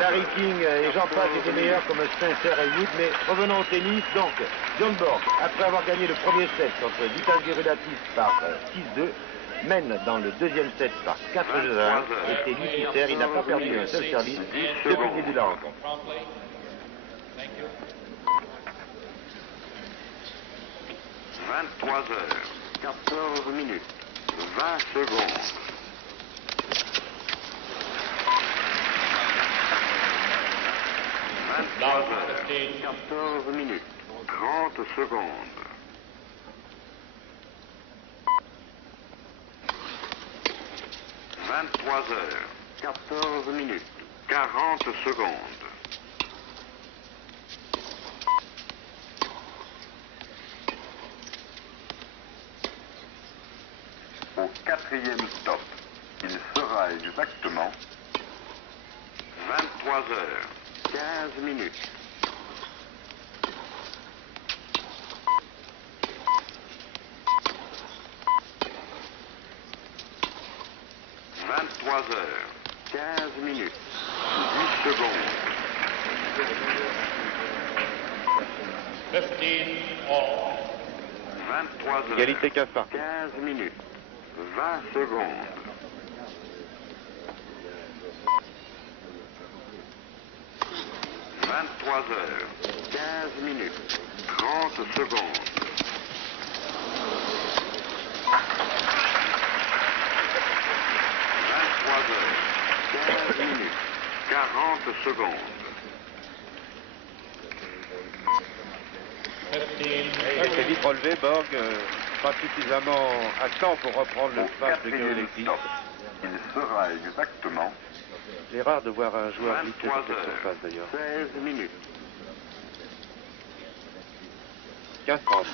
Larry King et j'en passe, et des meilleurs comme Spencer Haywood. Mais revenons au tennis. Donc, Björn Borg, après avoir gagné le premier set contre Vital Gerudaitis par 6-2, mène dans le deuxième set par 4 jeux à 1 et c'est lui qui sert. Il n'a pas perdu un seul service depuis le début de la rencontre. 23 heures, 14 minutes, 20 secondes. 23 heures, 14 minutes, 30 secondes. 23 heures, 14 minutes, 40 secondes. Au 4e stop, il sera exactement 23 heures, 15 minutes. Heures, 15 minutes, 10 secondes. 15 all. 23 heures, Égalité Cafard. 15 minutes, 20 secondes. 23 heures, 15 minutes, 30 secondes. 15 minutes, 40 secondes. 15, Il s'est vite relevé, Borg, pas suffisamment à temps pour reprendre le Au smash de 4e Gerudaitis. stop, il sera exactement C'est rare de voir un joueur glisser 23 sur cette heures, surface d'ailleurs. 16 minutes. 15-30.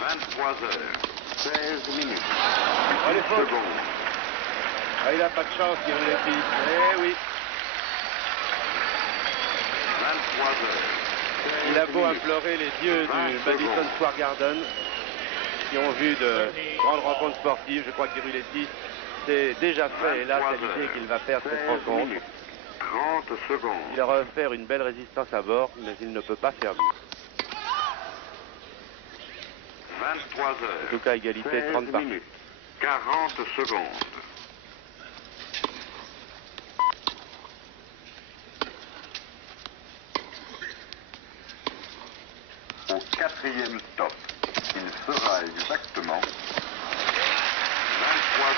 23 heures, 16 minutes, Allez, 10 faute. secondes. Ah, il n'a pas de chance, Gerudaitis. Eh oui. 23 heures. Il a beau implorer les dieux du Madison Square Garden, qui ont vu de grandes rencontres sportives. Je crois que Gerudaitis c'est déjà fait, et là, c'est l'idée qu'il va perdre cette rencontre. 30 secondes. Il aura offert une belle résistance à bord, mais il ne peut pas faire mieux. 23 heures. En tout cas, égalité 16 30 parties. minutes, 40 secondes. Au quatrième stop, il fera exactement 23 heures.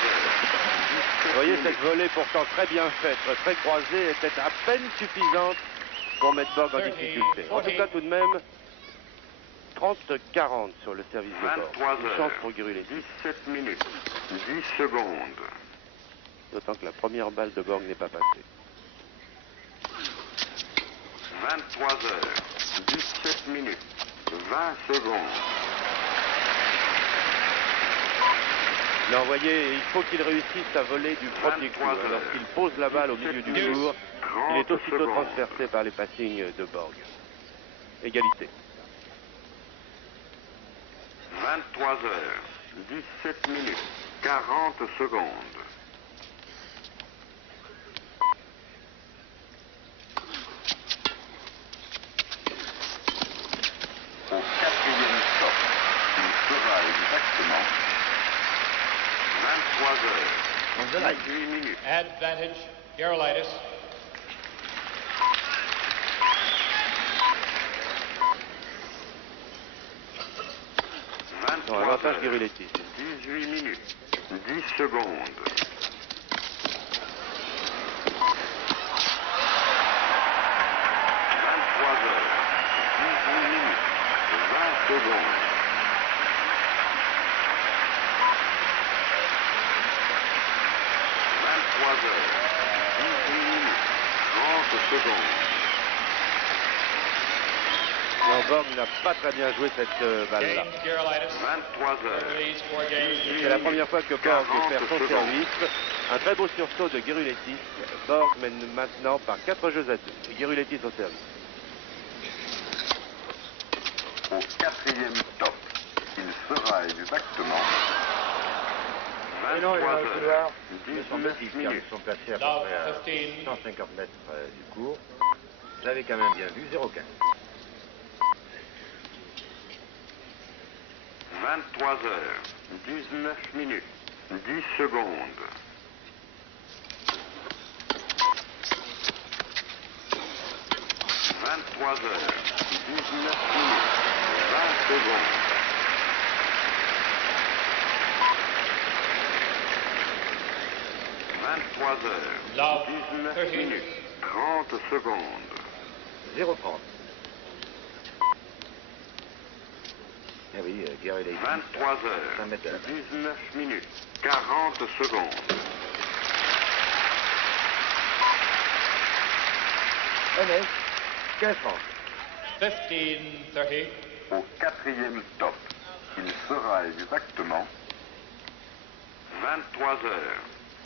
Vous voyez, cette volée pourtant très bien faite, très croisée, était à peine suffisante pour mettre Borg en difficulté. En tout cas, tout de même, 30-40 sur le service de Borg. 23 Une chance heures, pour Giruletti. 17 minutes, 10 secondes. D'autant que la première balle de Borg n'est pas passée. 23 heures, 17 minutes, 20 secondes. Là, vous voyez, il faut qu'il réussisse à voler du premier coup. 23 heures. Lorsqu'il pose la balle au milieu du cours, il est 30 aussitôt secondes. transpercé par les passings de Borg. Égalité. 23 heures, 17 minutes, 40 secondes. Au quatrième stop, il fera exactement 23 heures, 18 minutes. Advantage, Gerolitis. Non, avantage Giruletti. 18 minutes, 10 secondes. 23 heures, 18 minutes, 20 secondes. 23 heures, 18 minutes, 30 secondes. Non, Borg n'a pas très bien joué cette balle-là. Game, Gerolitis. 23 heures. Release 4 games. C'est la première fois que Borg 40 perd son secondes. service. Un très beau sursaut de Giruletti. Borg mène maintenant par 4 jeux à 2. Et Giruletti au service. Au quatrième stop, il fera exactement Et non, il est 23 dans le couloir. heures, Il me semble-t-il, 19 car minutes. ils sont placés à peu Love près à 15. 150 mètres du cours. Vous l'avez quand même bien vu, 0,15. 23 heures, 19 minutes, 10 secondes. 23 heures, 19 minutes, 20 secondes. 23 heures, Love 19 30. minutes, 30 secondes. 0,30. Eh oui, Gary Lady. 23 heures, 5 mètres à la balle. 19 minutes, 40 secondes. Allez, 15 30. 15-30. Au quatrième stop, il fera exactement 23 heures,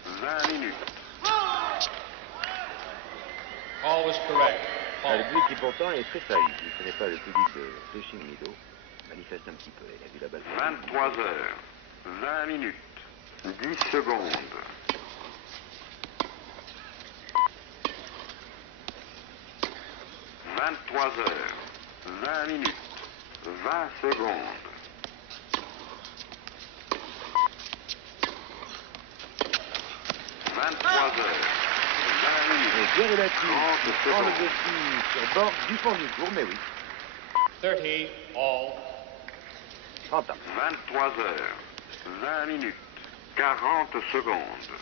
20 minutes. All was correct. Le Paul. public qui pourtant est très sage. Ce n'est pas le public de Flushing Meadow. Manifeste un petit peu. Il a vu la balle. 23 heures, 20 minutes, 10 secondes. 23 heures, 20 minutes, 20 secondes. 23 heures, 20 minutes, Et Gary Lady 30 qui prend le secondes. dessus sur bord du fond du cours, mais oui, 30 all. 30 ans. 23 heures, 20 minutes, 40 secondes.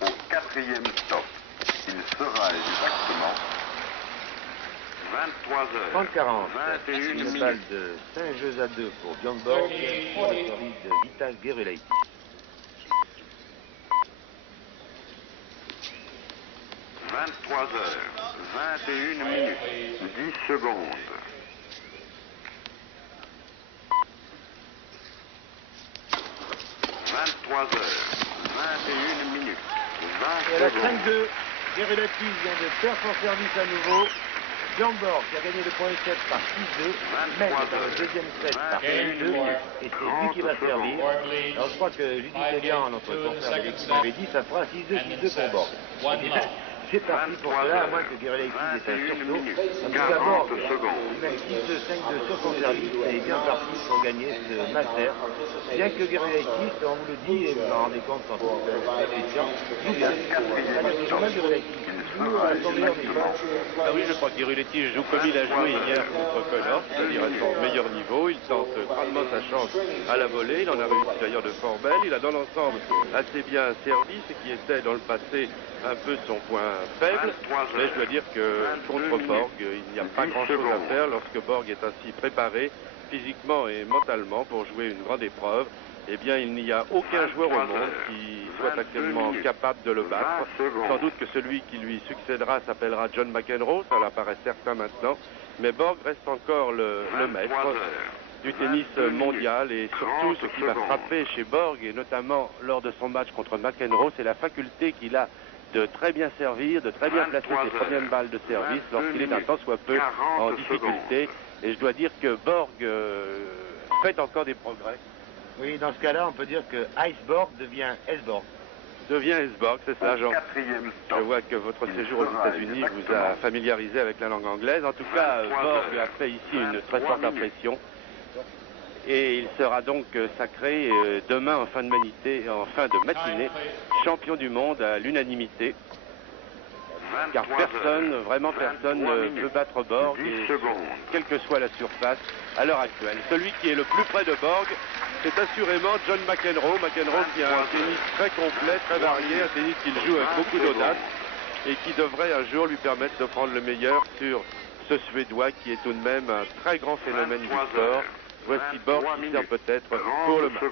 Au quatrième stop, il fera exactement 23 heures, 30-40. 21 Une minutes. balle de 5 jeux à 2 pour John Borg sur le service de Vital Gerulaitis. 23 heures, 21 minutes, 10 secondes. 23 heures, 21 minutes, Et à 20 la secondes. 5-2, Gerulaitis vient de perdre son service à nouveau. John Borg qui a gagné le premier set par 6-2, mène dans le deuxième set par 6-2, et c'est lui qui va servir. Borg leads. Alors je crois que Judith Elian, notre confrère de l'équipe, avait dit ça fera 6-2, 6-2 pour Borg. One Et love. C'est parti pour cela, à moins que Gerulaitis ait un sursaut. En tout cas, Borg, il a 6-2-5-2 sur son service et est bien parti pour gagner ce master. Bien que Gerulaitis, on vous le dit, et vous en rendez compte quand vous faites la question, joue bien. C'est pas mal Gerulaitis. Joue à son meilleur niveau. Ah oui, je crois que Gerulaitis joue comme il a joué hier contre Connors, c'est-à-dire à son meilleur niveau. Il tente grandement sa chance à la volée. Il en a réussi d'ailleurs de fort belle. Il a dans l'ensemble assez bien servi, ce qui était dans le passé un peu son point faible. Mais je dois dire que contre Borg, il n'y a pas grand-chose à faire lorsque Borg est ainsi préparé physiquement et mentalement pour jouer une grande épreuve. Eh bien, il n'y a aucun joueur au monde qui soit actuellement capable de le battre. Sans doute que celui qui lui succédera s'appellera John McEnroe, ça apparaît certain maintenant. Mais Borg reste encore le maître du tennis mondial, et surtout ce qui va frapper chez Borg, et notamment lors de son match contre McEnroe, c'est la faculté qu'il a de très bien servir, de très bien placer ses premières balles de service lorsqu'il est un tant soit peu en difficulté. Et je dois dire que Borg fait encore des progrès. Oui, dans ce cas-là, on peut dire que Iceborg devient S-Borg. Devient S-Borg, c'est ça, Jean. Je vois que votre séjour aux États-Unis vous a familiarisé avec la langue anglaise. En tout cas, Borg a fait ici une très forte impression. Et il sera donc sacré demain en fin de matinée, champion du monde à l'unanimité. Car personne, vraiment personne, ne peut battre Borg, et quelle que soit la surface à l'heure actuelle. Celui qui est le plus près de Borg, c'est assurément John McEnroe. McEnroe qui a un tennis très complet, très varié, un tennis qu'il joue avec beaucoup d'audace et qui devrait un jour lui permettre de prendre le meilleur sur ce Suédois qui est tout de même un très grand phénomène du sport. Voici Borg qui sert peut-être pour le match.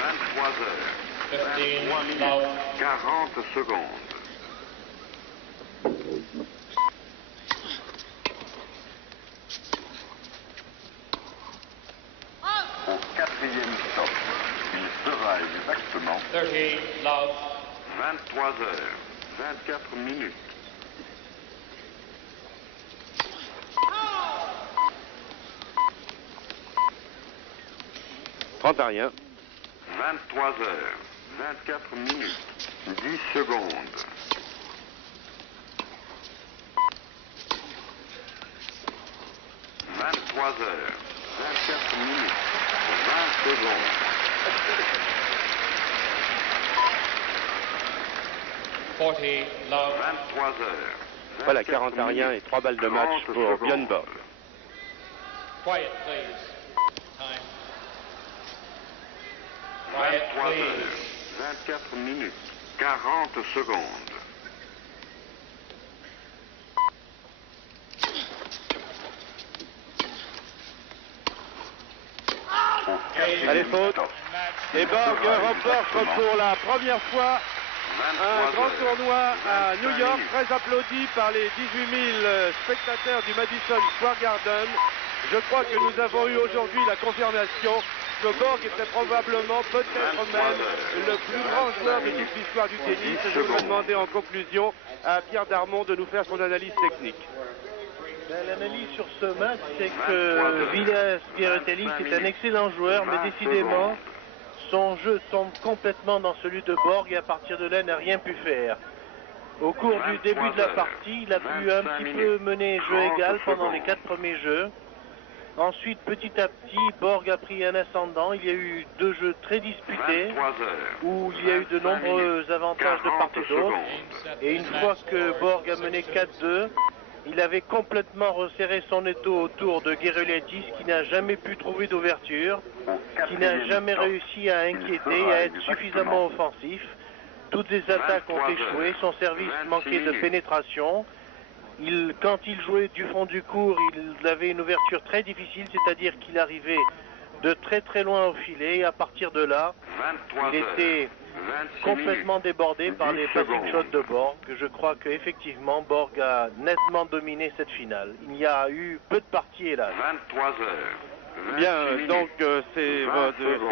23 heures, 23 minutes, 40 secondes. Au quatrième stop, il sera exactement 30 love. 23 heures, 24 minutes. Trente à rien. 23 heures, 24 minutes, 10 secondes. 23 heures, 24 minutes, 20 secondes. 40 love. 23 heures. Voilà, 40 à rien et 3 balles de match pour Björn Borg. Quiet, please. Time. Quiet, 23 please. heures, 24 minutes, 40 secondes. Allez, faute. Et Borg remporte pour la première fois un grand tournoi à New York, très applaudi par les 18 000 spectateurs du Madison Square Garden. Je crois que nous avons eu aujourd'hui la confirmation que Borg était probablement, peut-être même, le plus grand joueur de toute l'histoire du tennis. Et je voudrais demander en conclusion à Pierre Darmon de nous faire son analyse technique. L'analyse sur ce match, c'est que Vilas Gerulaitis est un excellent joueur, mais décidément, son jeu tombe complètement dans celui de Borg et à partir de là, n'a rien pu faire. Au cours du début de la partie, il a pu un petit peu mener jeu égal pendant les 4 premiers jeux. Ensuite, petit à petit, Borg a pris un ascendant. Il y a eu 2 jeux très disputés où il y a eu de nombreux avantages de part et d'autre. Et une fois que Borg a mené 4-2, il avait complètement resserré son étau autour de Gerulaitis qui n'a jamais pu trouver d'ouverture, qui n'a jamais réussi à inquiéter et à être suffisamment offensif. Toutes les attaques ont échoué, son service manquait de pénétration. Quand il jouait du fond du court, il avait une ouverture très difficile, c'est-à-dire qu'il arrivait de très très loin au filet. Et à partir de là, il était complètement débordé par les passing shots de Borg. Je crois qu'effectivement, Borg a nettement dominé cette finale. Il y a eu peu de parties, hélas. 23 heures. Bien, donc c'est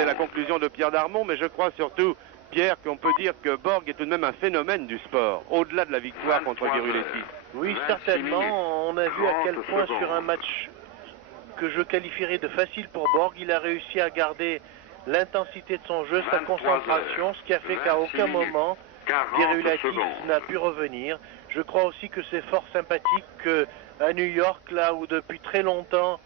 la conclusion de Pierre Darmon, mais je crois surtout, Pierre, qu'on peut dire que Borg est tout de même un phénomène du sport, au-delà de la victoire contre Gerulaitis. Oui, certainement. On a vu à quel point sur un match que je qualifierais de facile pour Borg, il a réussi à garder l'intensité de son jeu, sa concentration, ce qui a fait qu'à aucun moment, Gerulaitis n'a pu revenir. Je crois aussi que c'est fort sympathique qu'à New York, là où depuis très longtemps,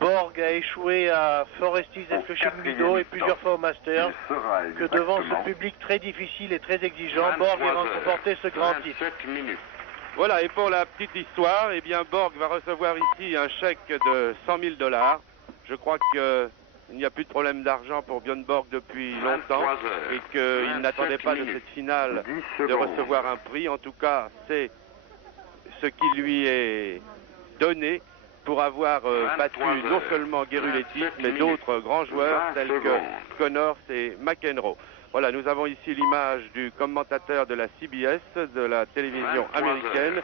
Borg a échoué à Forestis et Flushing Meadows et plusieurs fois au Masters, que devant ce public très difficile et très exigeant, Borg ait remporté ce grand titre. Voilà, et pour la petite histoire, eh bien Borg va recevoir ici un chèque de 100 000 $. Je crois qu'il n'y a plus de problème d'argent pour Björn Borg depuis longtemps et qu'il n'attendait pas de cette finale de recevoir un prix. En tout cas, c'est ce qui lui est donné pour avoir battu non seulement Gerulaitis, mais d'autres grands joueurs tels que Connors et McEnroe. Voilà, nous avons ici l'image du commentateur de la CBS, de la télévision américaine.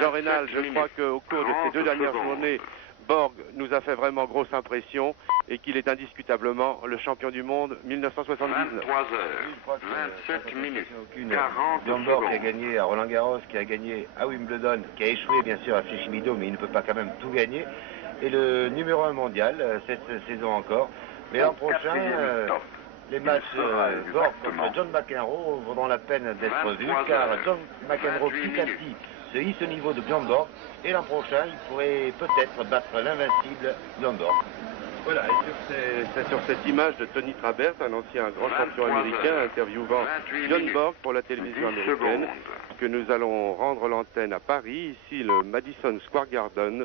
Jean Rénal, je crois qu'au cours de ces 2 dernières journées, Borg nous a fait vraiment grosse impression et qu'il est indiscutablement le champion du monde 1979. 27 minutes. Björn Borg qui a gagné à Roland Garros, qui a gagné à Wimbledon, qui a échoué bien sûr à Flushing Meadows, mais il ne peut pas quand même tout gagner. Et le numéro 1 mondial, cette saison encore. Mais l'an prochain, les matchs Borg contre John McEnroe vaudront la peine d'être vus, car John McEnroe petit à petit se hisse au niveau de Björn Borg, et l'an prochain, il pourrait peut-être battre l'invincible Björn Borg. Voilà, et c'est sur cette image de Tony Trabert, un ancien grand champion américain, interviewant Björn Borg pour la télévision américaine, que nous allons rendre l'antenne à Paris, ici le Madison Square Garden.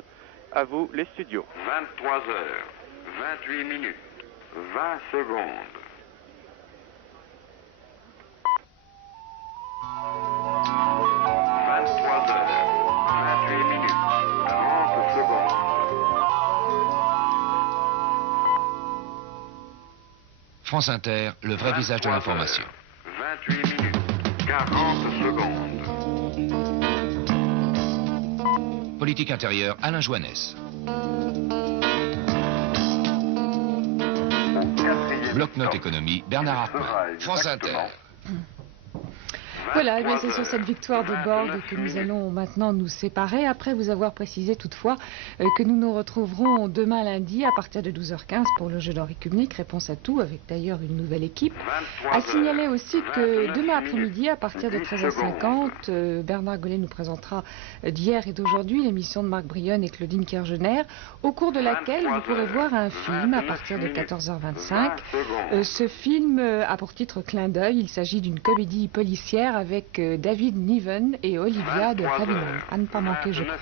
À vous, les studios. 23 heures, 28 minutes, 20 secondes. 23 heures, 28 minutes, 40 secondes. France Inter, le vrai visage de l'information. 28 minutes, 40 secondes. Politique intérieure, Alain Joannès. Bloc-notes économie, Bernard Hartmann. France Inter. Voilà, eh bien c'est sur cette victoire de Borg que nous allons maintenant nous séparer, après vous avoir précisé toutefois que nous nous retrouverons demain lundi à partir de 12h15 pour le jeu d'Henri Kubnik, réponse à tout, avec d'ailleurs une nouvelle équipe. À signaler aussi que demain après-midi, à partir de 13h50, Bernard Gollet nous présentera d'hier et d'aujourd'hui l'émission de Marc Brionne et Claudine Kergener, au cours de laquelle vous pourrez voir un film à partir de 14h25. Ce film a pour titre Clin d'œil, il s'agit d'une comédie policière avec David Niven et Olivia de Havilland. À ne pas manquer, je crois.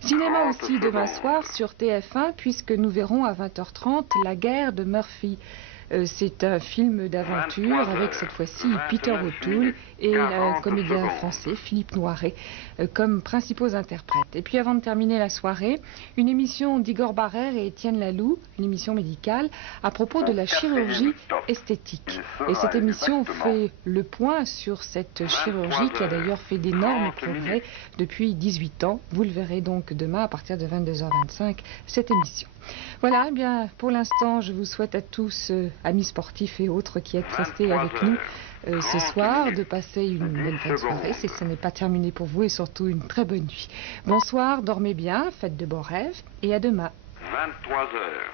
Cinéma aussi demain soir sur TF1, puisque nous verrons à 20h30 La guerre de Murphy. C'est un film d'aventure avec cette fois-ci Peter O'Toole et un comédien français, Philippe Noiret, comme principaux interprètes. Et puis avant de terminer la soirée, une émission d'Igor Barrère et Étienne Laloux, une émission médicale, à propos de la chirurgie esthétique. Et cette émission fait le point sur cette chirurgie qui a d'ailleurs fait d'énormes progrès depuis 18 ans. Vous le verrez donc demain à partir de 22h25, cette émission. Voilà, eh bien, pour l'instant, je vous souhaite à tous, amis sportifs et autres qui êtes restés avec nous ce soir, de passer une bonne fin de soirée, si ce n'est pas terminé pour vous, et surtout une très bonne nuit. Bonsoir, dormez bien, faites de beaux rêves, et à demain. 23 heures.